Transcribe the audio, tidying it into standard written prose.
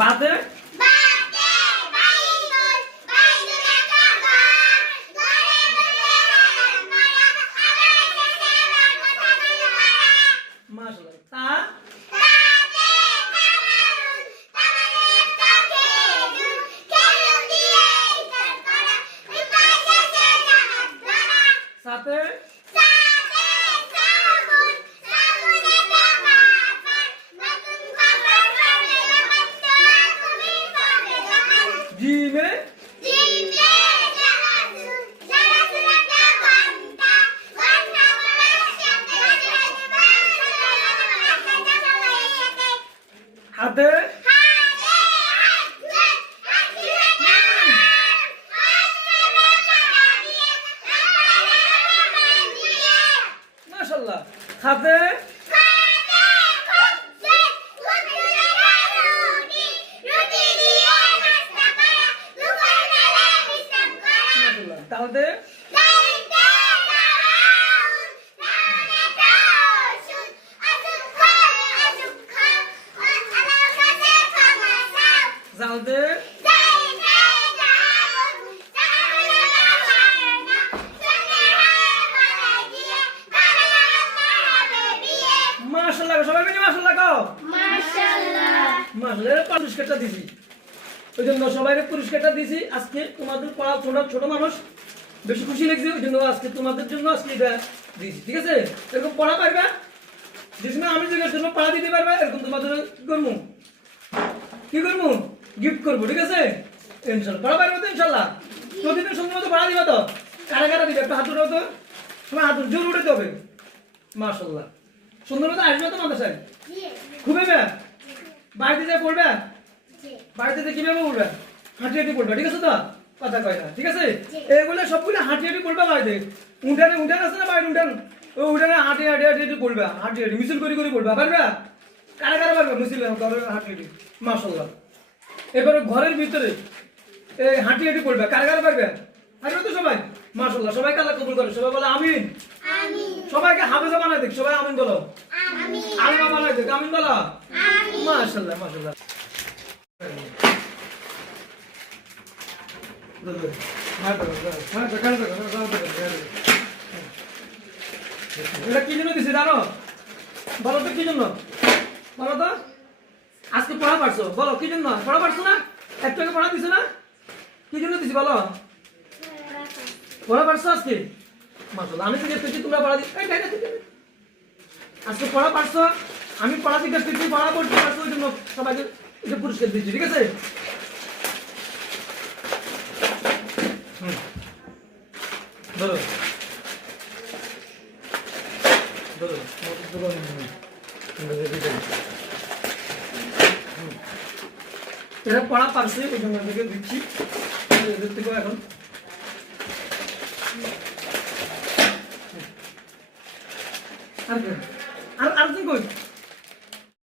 বাতে মাশাআল্লাহ তা সাথে জিমে হাতে মাশাআল্লাহ খাতে মাশাআল্লাহ তাহলে জালদে মাশাআল্লাহ সবাই মিলে মাশাআল্লাহ কও মাশাআল্লাহ পুরস্কারটা দিছি ওইজন্য সবাইকে পুরস্কারটা দিছি আজকে তোমাদের পড়া ছোট মানুষ বেশি খুশি লাগছে ওইজন্য আজকে তোমাদের জন্য আজকে এটা দিছি ঠিক আছে এরকম পড়া পারবা যেসময় আমি যেটার জন্য পড়া দিতে পারবা এরকম তোমাদের কি করবো গিফট করবো ঠিক আছে ইনশাআল্লাহ পড়া পারবে তো ইনশাআল্লাহ প্রতিদিন সুন্দর মতো পড়া দিবা তো কারা দিবে একটা হাত উঠাও তো তোমার হাত জোর উঠাতে হবে মাশাআল্লাহ সুন্দর মতো আসবে তো মাদ্রাসায় খুবই বাড়িতে যা পড়বে বাড়িতে যে কিভাবে পড়বে হাঁটি হাঁটি পড়বে ঠিক আছে তো কথা কয় না ঠিক আছে এগুলো সবগুলো হাঁটি হাঁটি পড়বে বাড়িতে উঠান আছে না বাড়িতে উঠান ও উঠানে হাঁটি হাঁটি পড়বে হাঁটি হাঁটি মিছিল করে পড়বে পারবে কারা পারবে মিছিল হাঁটি হাঁটি মাশাআল্লাহ এবারে ঘরের ভিতরে এই হাঁটি হাঁটি পড়বে কারা পারবে পারবে তো সবাই মাশাআল্লাহ সবাই আল্লাহ কবুল করে সবাই বলে আমিন সবাইকে হাফেজা বানায় দেখ সবাই আমিন বলো আলিমা বানায় দেখ আমিন বলো মাশাআল্লাহ এটা কি জন্য দিছে জানো বলো তো কি জন্য বলো তো আজকে পড়া পারছো বলো কি জন্য পড়া পারছো না একটু আগে পড়া দিছো না কি জন্য দিছি বলো পড়া পারছো আজকে মাশাআল্লাহ আমি জিজ্ঞেস করছি তোমরা পড়া আজকে পড়া পারছো আমি পড়া জিজ্ঞেস করছি পড়া পড়তে পারছো ওই জন্য সবাইকে এটা পুরস্কার দিচ্ছি ঠিক আছে ধরো এরা পড়া পারছে ওই জন্য দিচ্ছি এখন আর